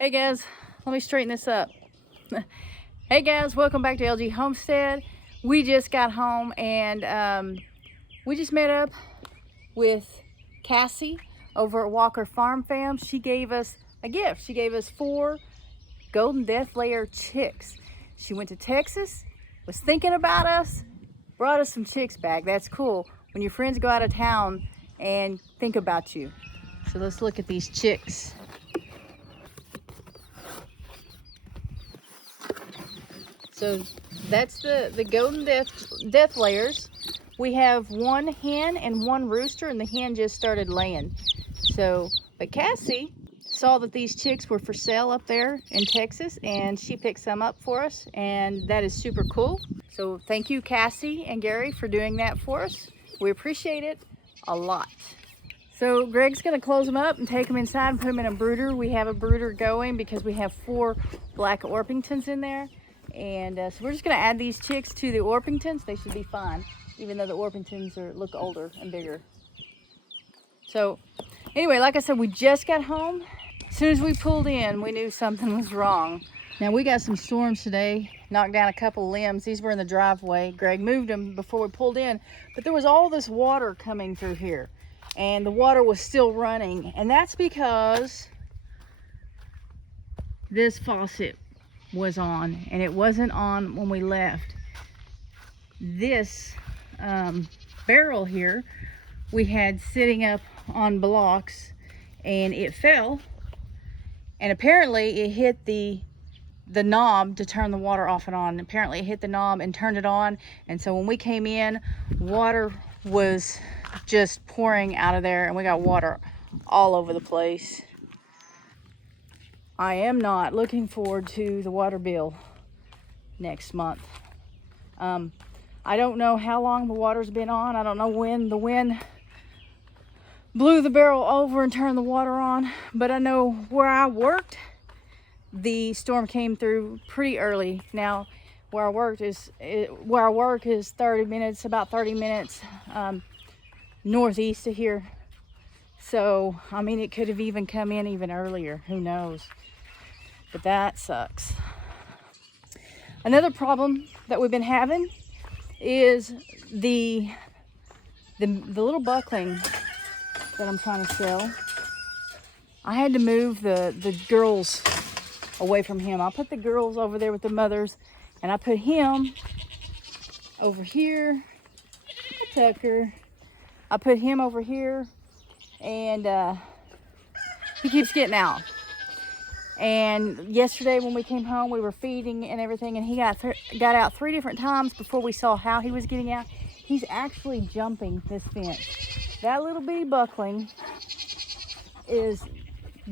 Hey guys, let me straighten this up. Hey guys, welcome back to LG Homestead. We just got home and we just met up with Cassie over at Walker Farm Fam. She gave us a gift. She gave us 4 golden death layer chicks. She went to Texas, was thinking about us, brought us some chicks back. That's cool when your friends go out of town and think about you. So let's look at these chicks. So that's the golden death layers. We have 1 hen and 1 rooster, and the hen just started laying. But Cassie saw that these chicks were for sale up there in Texas, and she picked some up for us, and that is super cool. So thank you, Cassie and Gary, for doing that for us. We appreciate it a lot. So Greg's gonna close them up and take them inside and put them in a brooder. We have a brooder going because we have 4 black Orpingtons in there. And so we're just gonna add these chicks to the Orpingtons. They should be fine, even though the Orpingtons look older and bigger. So anyway, like I said, we just got home. As soon as we pulled in, we knew something was wrong. Now we got some storms today, knocked down a couple limbs. These were in the driveway. Greg moved them before we pulled in, but there was all this water coming through here, and the water was still running. And that's because this faucet was on, and it wasn't on when we left. This barrel here we had sitting up on blocks, and it fell, and apparently it hit the knob to turn the water off and on. Apparently it hit the knob and turned it on, and so when we came in, water was just pouring out of there, and we got water all over the place. I am not looking forward to the water bill next month. I don't know how long the water's been on. I don't know when the wind blew the barrel over and turned the water on, but I know where I worked, the storm came through pretty early. Now, where I work is 30 minutes, about 30 minutes northeast of here. So, I mean, it could have even come in even earlier. Who knows? But that sucks. Another problem that we've been having is the little buckling that I'm trying to sell. I had to move the girls away from him. I put the girls over there with the mothers, and I put him over here. Tucker. I put him over here, and he keeps getting out. And yesterday when we came home, we were feeding and everything, and he got out 3 different times before we saw how he was getting out. He's actually jumping this fence. That little bitty buckling is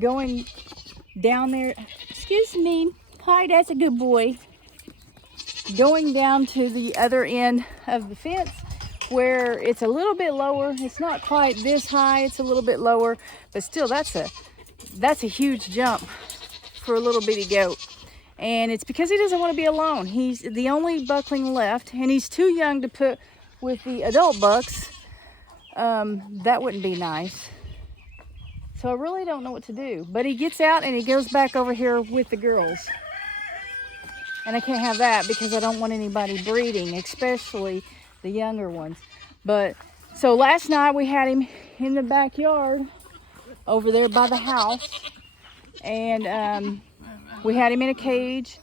going down there. Excuse me. Hi, that's a good boy. Going down to the other end of the fence where it's a little bit lower. It's not quite this high. It's a little bit lower, but still, that's a huge jump for a little bitty goat. And it's because he doesn't want to be alone. He's the only buckling left, and he's too young to put with the adult bucks. That wouldn't be nice. So I really don't know what to do. But he gets out and he goes back over here with the girls. And I can't have that because I don't want anybody breeding, especially the younger ones. But so last night we had him in the backyard over there by the house. And we had him in a cage.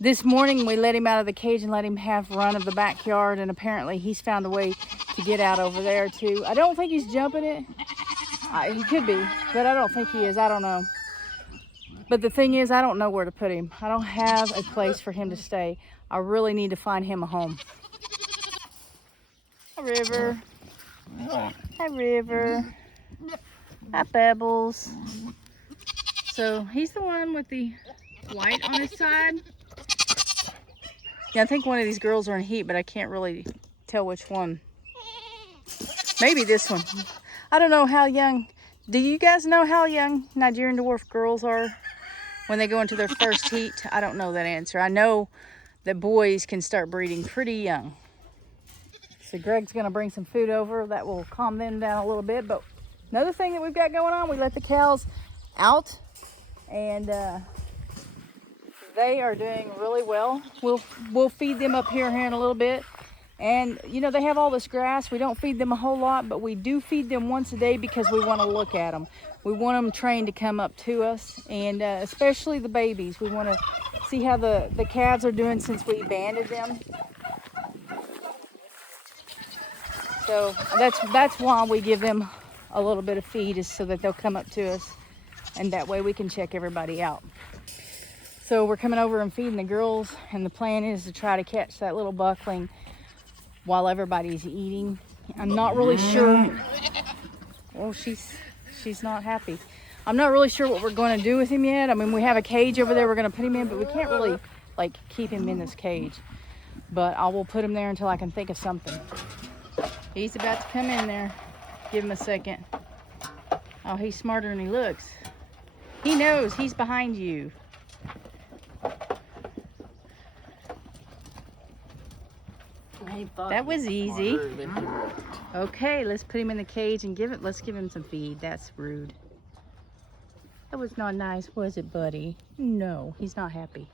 This morning we let him out of the cage and let him have run of the backyard, and apparently he's found a way to get out over there too. I don't think he's jumping it. He could be, but I don't think he is. I don't know. But the thing is, I don't know where to put him. I don't have a place for him to stay. I really need to find him a home. Hi, River. Hi, River. Hi, Pebbles. So he's the one with the white on his side. Yeah, I think one of these girls are in heat, but I can't really tell which one. Maybe this one. I don't know how young. Do you guys know how young Nigerian dwarf girls are when they go into their first heat? I don't know that answer. I know that boys can start breeding pretty young. So Greg's gonna bring some food over that will calm them down a little bit. But another thing that we've got going on, we let the cows out and they are doing really well. We'll feed them up here in a little bit. And you know, they have all this grass. We don't feed them a whole lot, but we do feed them once a day because we want to look at them. We want them trained to come up to us, and especially the babies. We want to see how the calves are doing since we banded them. So that's why we give them a little bit of feed, is so that they'll come up to us, and that way we can check everybody out. So we're coming over and feeding the girls, and the plan is to try to catch that little buckling while everybody's eating. I'm not really sure. Oh, she's not happy. I'm not really sure what we're going to do with him yet. I mean, we have a cage over there we're going to put him in, but we can't really like keep him in this cage. But I will put him there until I can think of something. He's about to come in there. Give him a second. Oh, he's smarter than he looks. He knows he's behind you. That was easy. Okay, let's put him in the cage and let's give him some feed. That's rude. That was not nice, was it, buddy? No, he's not happy.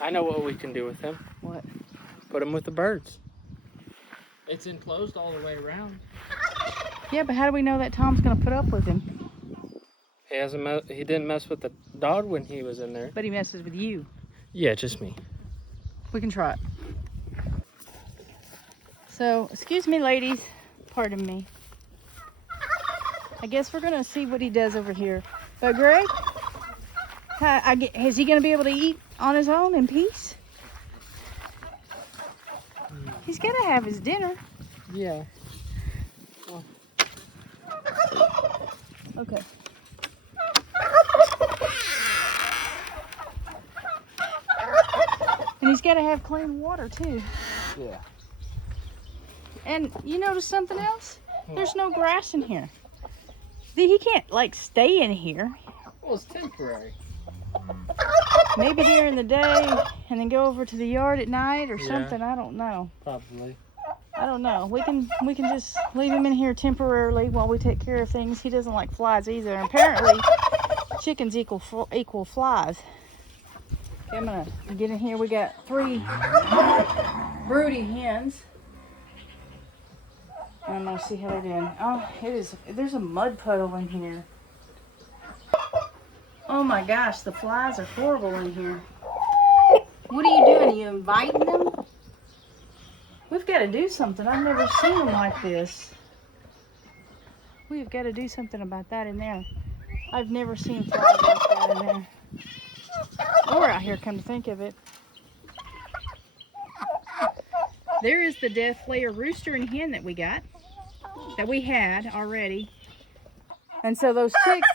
I know what we can do with him. What? Put him with the birds. It's enclosed all the way around. Yeah, but how do we know that Tom's gonna put up with him? He didn't mess with the dog when he was in there. But he messes with you. Yeah, just me. We can try it. So, excuse me, ladies. Pardon me. I guess we're gonna see what he does over here. But Greg, is he gonna be able to eat on his own in peace? He's gotta have his dinner. Yeah. Well. Okay. And he's gotta have clean water too. Yeah. And you notice something else? There's no grass in here. He can't like stay in here. Well, it's temporary. Maybe during the day and then go over to the yard at night or something. I don't know. Probably. I don't know. We can just leave him in here temporarily while we take care of things. He doesn't like flies either. And apparently, chickens equal flies. Okay, I'm gonna get in here. We got 3 broody hens. I'm gonna see how they're doing. Oh, there's a mud puddle in here. Oh my gosh, the flies are horrible in here. What are you doing? Are you inviting them? We've got to do something. I've never seen them like this. We've got to do something about that in there. I've never seen flies like that in there. Or out here, come to think of it. There is the death layer rooster and hen that we got. That we had already. And so those chicks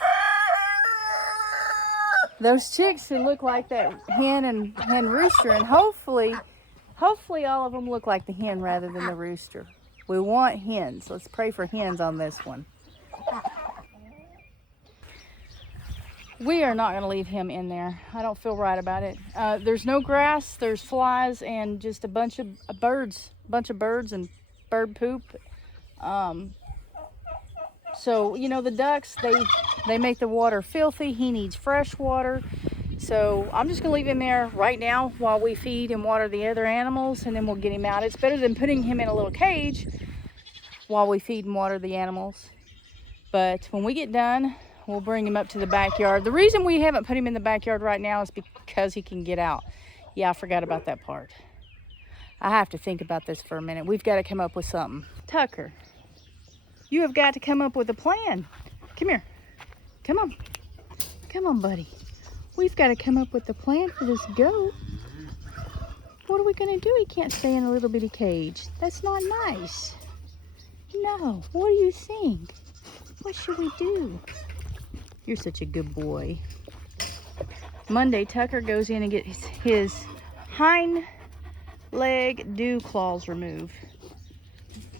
that look like that hen and rooster, and hopefully all of them look like the hen rather than the rooster. We want hens. Let's pray for hens on this one. We are not going to leave him in there. I don't feel right about it. There's no grass, there's flies, and just a bunch of birds and bird poop. So, you know, the ducks, they make the water filthy. He needs fresh water. So I'm just going to leave him there right now while we feed and water the other animals, and then we'll get him out. It's better than putting him in a little cage while we feed and water the animals. But when we get done, we'll bring him up to the backyard. The reason we haven't put him in the backyard right now is because he can get out. Yeah, I forgot about that part. I have to think about this for a minute. We've got to come up with something. Tucker, you have got to come up with a plan. Come here. Come on. Come on, buddy. We've got to come up with a plan for this goat. What are we going to do? He can't stay in a little bitty cage. That's not nice. No. What do you think? What should we do? You're such a good boy. Monday, Tucker goes in and gets his hind leg dew claws removed.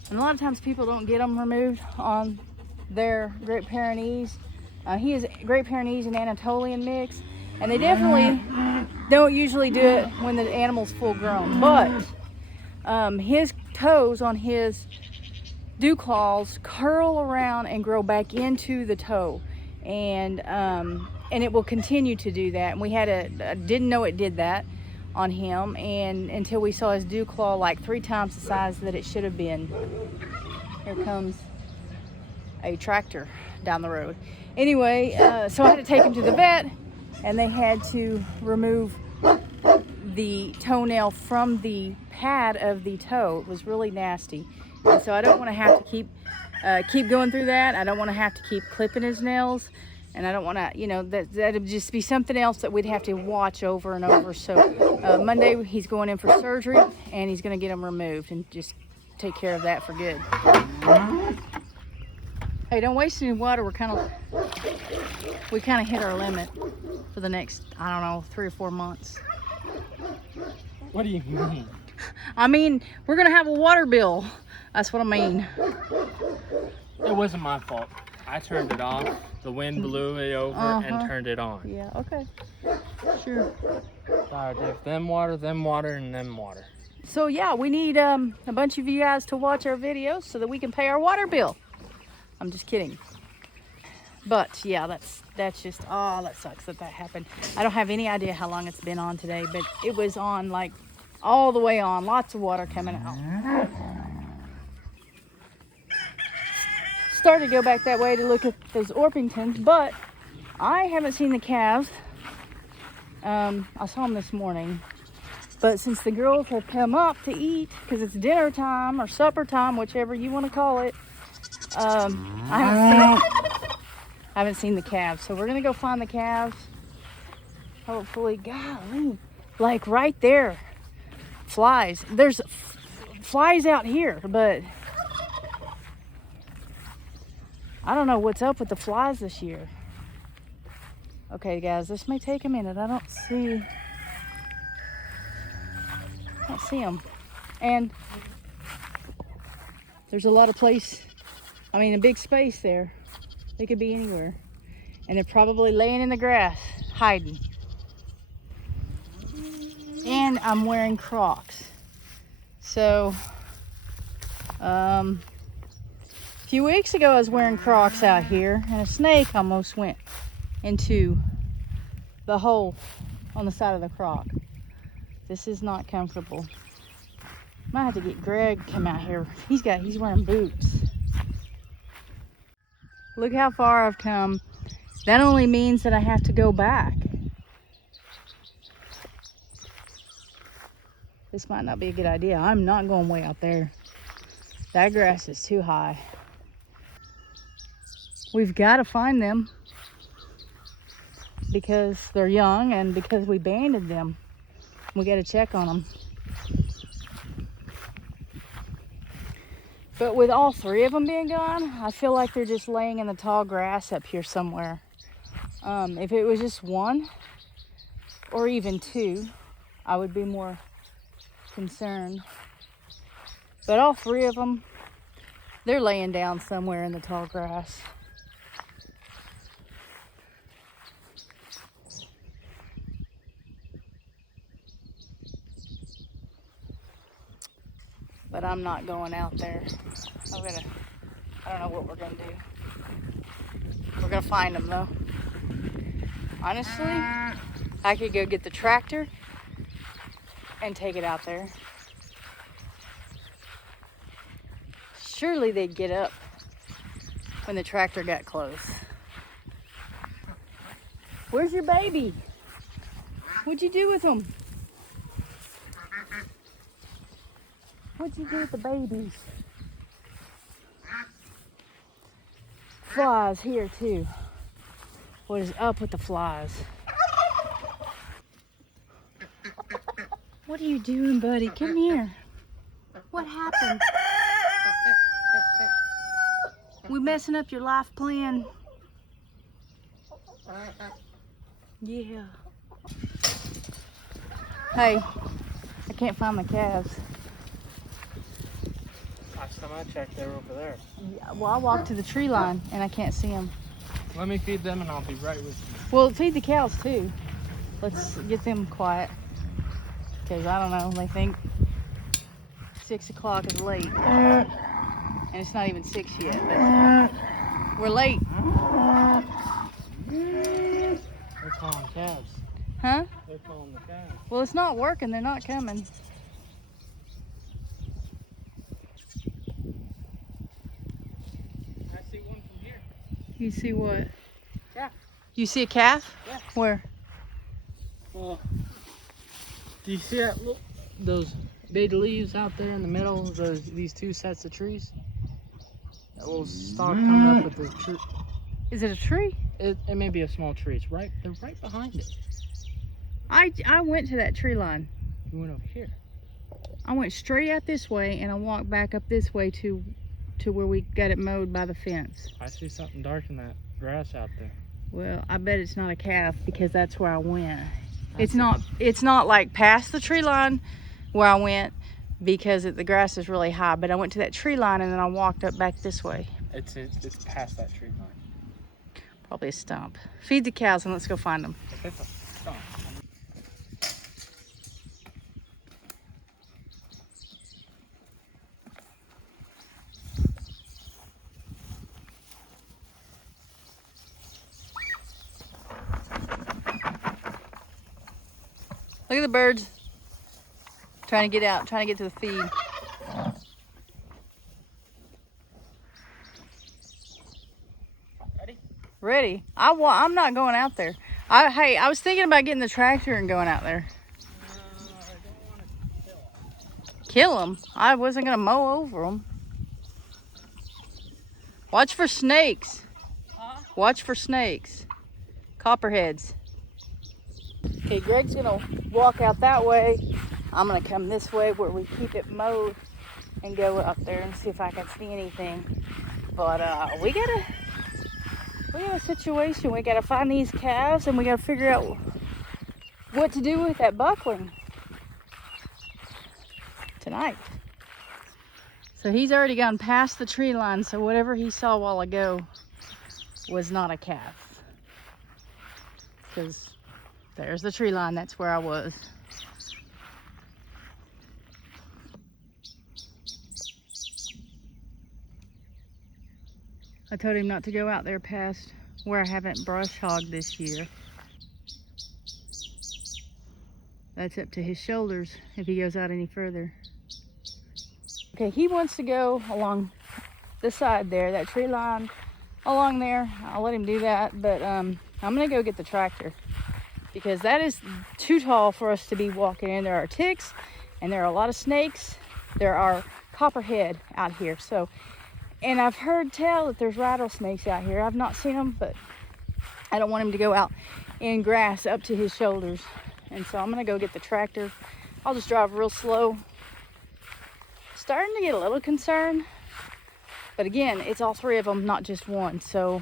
And a lot of times people don't get them removed on their Great Pyrenees. He is Great Pyrenees and Anatolian mix. And they definitely don't usually do it when the animal's full grown. But his toes on his dew claws curl around and grow back into the toe, and it will continue to do that. And we didn't know it did that on him, and until we saw his dew claw like 3 times the size that it should have been. Here comes a tractor down the road. Anyway, so I had to take him to the vet, and they had to remove the toenail from the pad of the toe. It was really nasty, and so I don't want to have to keep going through that. I don't want to have to keep clipping his nails, and I don't want to, you know, that'd just be something else that we'd have to watch over and over. So Monday he's going in for surgery, and he's going to get them removed and just take care of that for good. Hey, don't waste any water. We kind of hit our limit for the next, I don't know, 3 or 4 months. What do you mean? I mean, we're gonna have a water bill. That's what I mean. It wasn't my fault. I turned it off. The wind blew it over and turned it on. Yeah, okay. Sure. Sorry, Dave. Them water, and them water. So yeah, we need a bunch of you guys to watch our videos so that we can pay our water bill. I'm just kidding. But yeah, that's just, oh, that sucks that happened. I don't have any idea how long it's been on today, but it was on like all the way on. Lots of water coming out. Started to go back that way to look at those Orpingtons, but I haven't seen the calves. I saw them this morning, but since the girls have come up to eat, because it's dinner time or supper time, whichever you want to call it, I haven't seen the calves. So we're gonna go find the calves. Hopefully, golly, like right there, flies. There's flies out here, but I don't know what's up with the flies this year. Okay, guys, this may take a minute. I don't see them. And there's a lot of a big space there. They could be anywhere. And they're probably laying in the grass, hiding. And I'm wearing Crocs. So, a few weeks ago I was wearing Crocs out here, and a snake almost went into the hole on the side of the Croc. This is not comfortable. Might have to get Greg to come out here. He's wearing boots. Look how far I've come. That only means that I have to go back. This might not be a good idea. I'm not going way out there. That grass is too high. We've got to find them because they're young and because we banded them. We got to check on them. But with all 3 of them being gone, I feel like they're just laying in the tall grass up here somewhere. If it was just 1 or even 2, I would be more concerned. But all 3 of them, they're laying down somewhere in the tall grass. But I'm not going out there. I don't know what we're gonna do. We're gonna find them though. Honestly, I could go get the tractor and take it out there. Surely they'd get up when the tractor got close. Where's your baby? What'd you do with him? What'd you do with the babies? Flies here too. What is up with the flies? What are you doing, buddy? Come here. What happened? We messing up your life plan? Yeah. Hey, I can't find my calves. Last time I checked, they were over there. Yeah, well, I walked to the tree line and I can't see them. Let me feed them and I'll be right with you. Well, feed the cows too. Let's get them quiet. Because I don't know, they think 6 o'clock is late. And it's not even 6 yet, but we're late. They're calling calves. Huh? They're calling the calves. Well, it's not working. They're not coming. I see one from here. You see what? Calf. You see a calf? Yeah. Where? Well, do you see that? Look, those big leaves out there in the middle of these two sets of trees? That little stalk coming up with the tree. Is it a tree? It may be a small tree. It's right. They're right behind it. I went to that tree line. You went over here. I went straight out this way and I walked back up this way to where we got it mowed by the fence. I see something dark in that grass out there. Well, I bet it's not a calf because that's where I went. It's not like past the tree line where I went because the grass is really high, but I went to that tree line and then I walked up back this way. It's past that tree line. Probably a stump. Feed the cows and let's go find them. If it's a stump. Look at the birds. Trying to get out, trying to get to the feed. Ready? Ready? I'm not going out there. Hey, I was thinking about getting the tractor and going out there. I don't want to kill them. Kill them? I wasn't going to mow over them. Watch for snakes. Huh? Watch for snakes. Copperheads. Okay, Greg's going to walk out that way. I'm going to come this way where we keep it mowed and go up there and see if I can see anything. But we got a situation. We got to find these calves and we got to figure out what to do with that buckling tonight. So he's already gone past the tree line, so whatever he saw a while ago was not a calf. Because there's the tree line, that's where I was. I told him not to go out there past where I haven't brush hogged this year. That's up to his shoulders if he goes out any further. Okay, he wants to go along the side there, that tree line along there. I'll let him do that, but I'm gonna go get the tractor because that is too tall for us to be walking in. There are ticks and there are a lot of snakes. There are copperhead out here. So, and I've heard tell that there's rattlesnakes out here. I've not seen them, but I don't want him to go out in grass up to his shoulders. And so I'm gonna go get the tractor. I'll just drive real slow. Starting to get a little concerned, but again, it's all three of them, not just one, so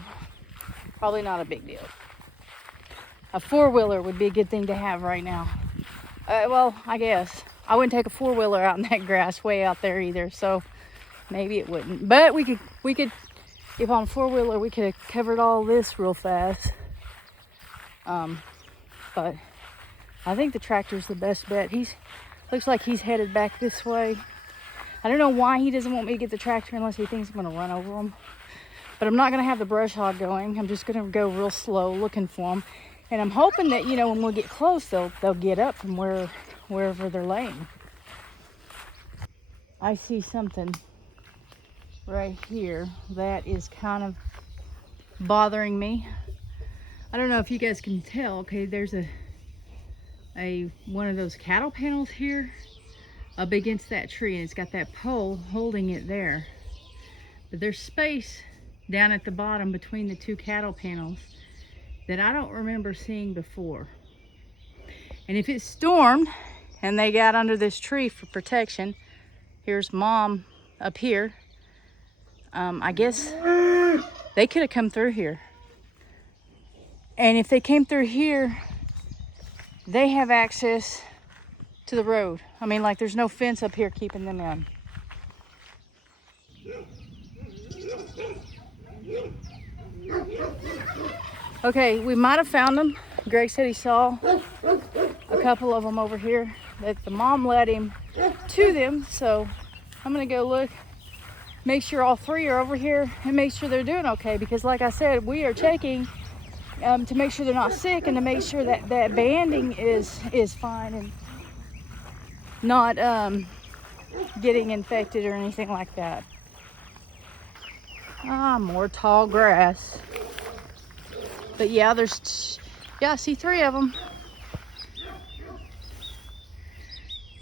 probably not a big deal. A four-wheeler would be a good thing to have right now. Well, I guess I wouldn't take a four-wheeler out in that grass way out there either, so maybe it wouldn't. But we could, if on a four-wheeler, we could have covered all this real fast. But I think the tractor's the best bet. Looks like he's headed back this way. I don't know why he doesn't want me to get the tractor unless he thinks I'm going to run over him. But I'm not going to have the brush hog going. I'm just going to go real slow looking for him. And I'm hoping that, you know, when we get close, they'll get up from wherever they're laying. I see something right here that is kind of bothering me. I don't know if you guys can tell. Okay, there's a one of those cattle panels here up against that tree, and it's got that pole holding it there. But there's space down at the bottom between the two cattle panels that I don't remember seeing before. And if it stormed and they got under this tree for protection, here's Mom up here, I guess they could have come through here. And if they came through here, they have access to the road. I mean, like, there's no fence up here keeping them in. Okay, we might have found them. Greg said he saw a couple of them over here, that the mom led him to them. So I'm gonna go look make sure all three are over here and make sure they're doing okay, because like I said, we are checking to make sure they're not sick and to make sure that that banding is fine and not getting infected or anything like that. Ah, more tall grass. But yeah, I see 3 of them.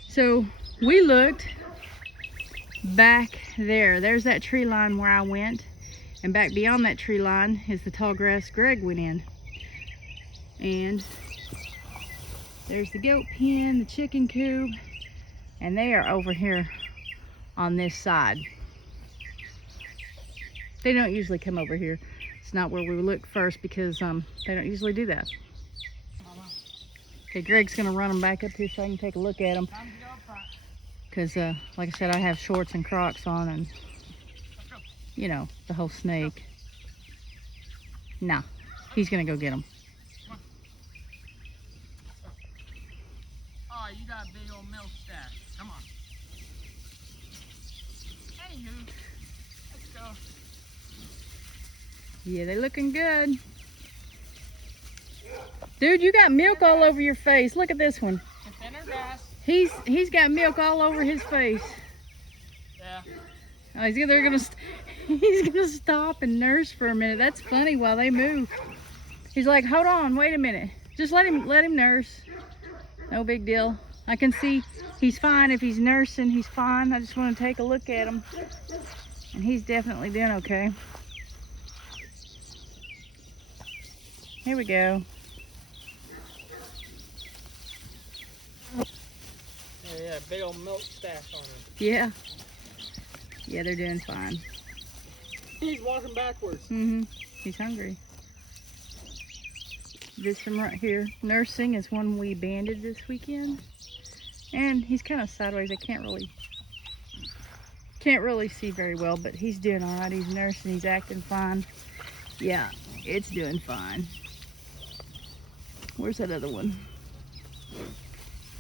So we looked back there. There's that tree line where I went. And back beyond that tree line is the tall grass Greg went in. And there's the goat pen, the chicken coop, and they are over here on this side. They don't usually come over here. It's not where we looked first because they don't usually do that. Okay, Greg's gonna run them back up here so I can take a look at them. Because, like I said, I have shorts and Crocs on and, you know, the whole snake. Nah, he's gonna go get them. Oh, you got a big old milk stack. Come on. Anywho, let's go. Yeah, they looking good. Dude, you got milk all over your face. Look at this one. The thinner grass. He's got milk all over his face. Yeah. Oh, he's gonna stop and nurse for a minute. That's funny while they move. He's like, hold on, wait a minute. Just let him nurse. No big deal. I can see he's fine. If he's nursing, he's fine. I just want to take a look at him. And he's definitely doing okay. Here we go. Yeah, big old milk stash on him. Yeah. Yeah, they're doing fine. He's walking backwards. He's hungry. This one right here, nursing, is one we banded this weekend. And he's kind of sideways. I can't really see very well, but he's doing all right. He's nursing. He's acting fine. Yeah, it's doing fine. Where's that other one?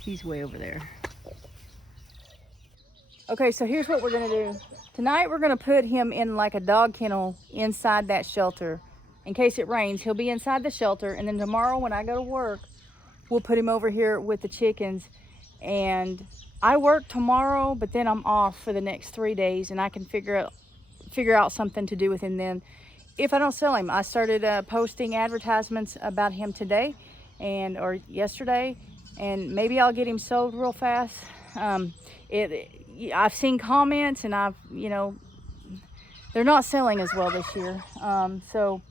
He's way over there. Okay, so here's what we're gonna do. Tonight we're gonna put him in like a dog kennel inside that shelter. In case it rains, he'll be inside the shelter, and then tomorrow when I go to work, we'll put him over here with the chickens. And I work tomorrow, but then I'm off for the next 3 days, and I can figure out something to do with him then. If I don't sell him, I started posting advertisements about him today or yesterday, and maybe I'll get him sold real fast. I've seen comments, and they're not selling as well this year. So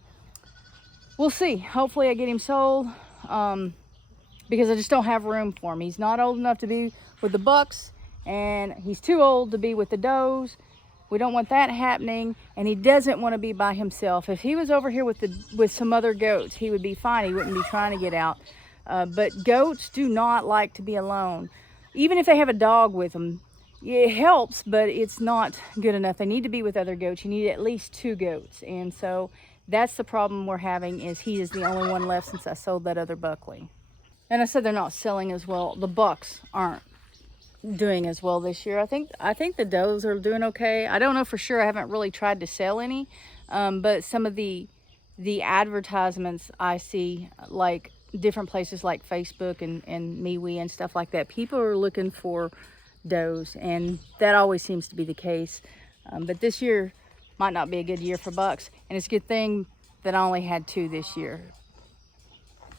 we'll see. Hopefully I get him sold because I just don't have room for him. He's not old enough to be with the bucks, and he's too old to be with the does. We don't want that happening, and he doesn't want to be by himself. If he was over here with some other goats, he would be fine. He wouldn't be trying to get out. But goats do not like to be alone. Even if they have a dog with them, it helps, but it's not good enough. They need to be with other goats. You need at least 2 goats. And so that's the problem we're having, is he is the only one left since I sold that other Buckley. And I said they're not selling as well. The bucks aren't doing as well this year. I think the does are doing okay. I don't know for sure. I haven't really tried to sell any. But some of the advertisements I see, like different places like Facebook and MeWe and stuff like that, people are looking for does, and that always seems to be the case. But this year might not be a good year for bucks, and it's a good thing that I only had 2 this year.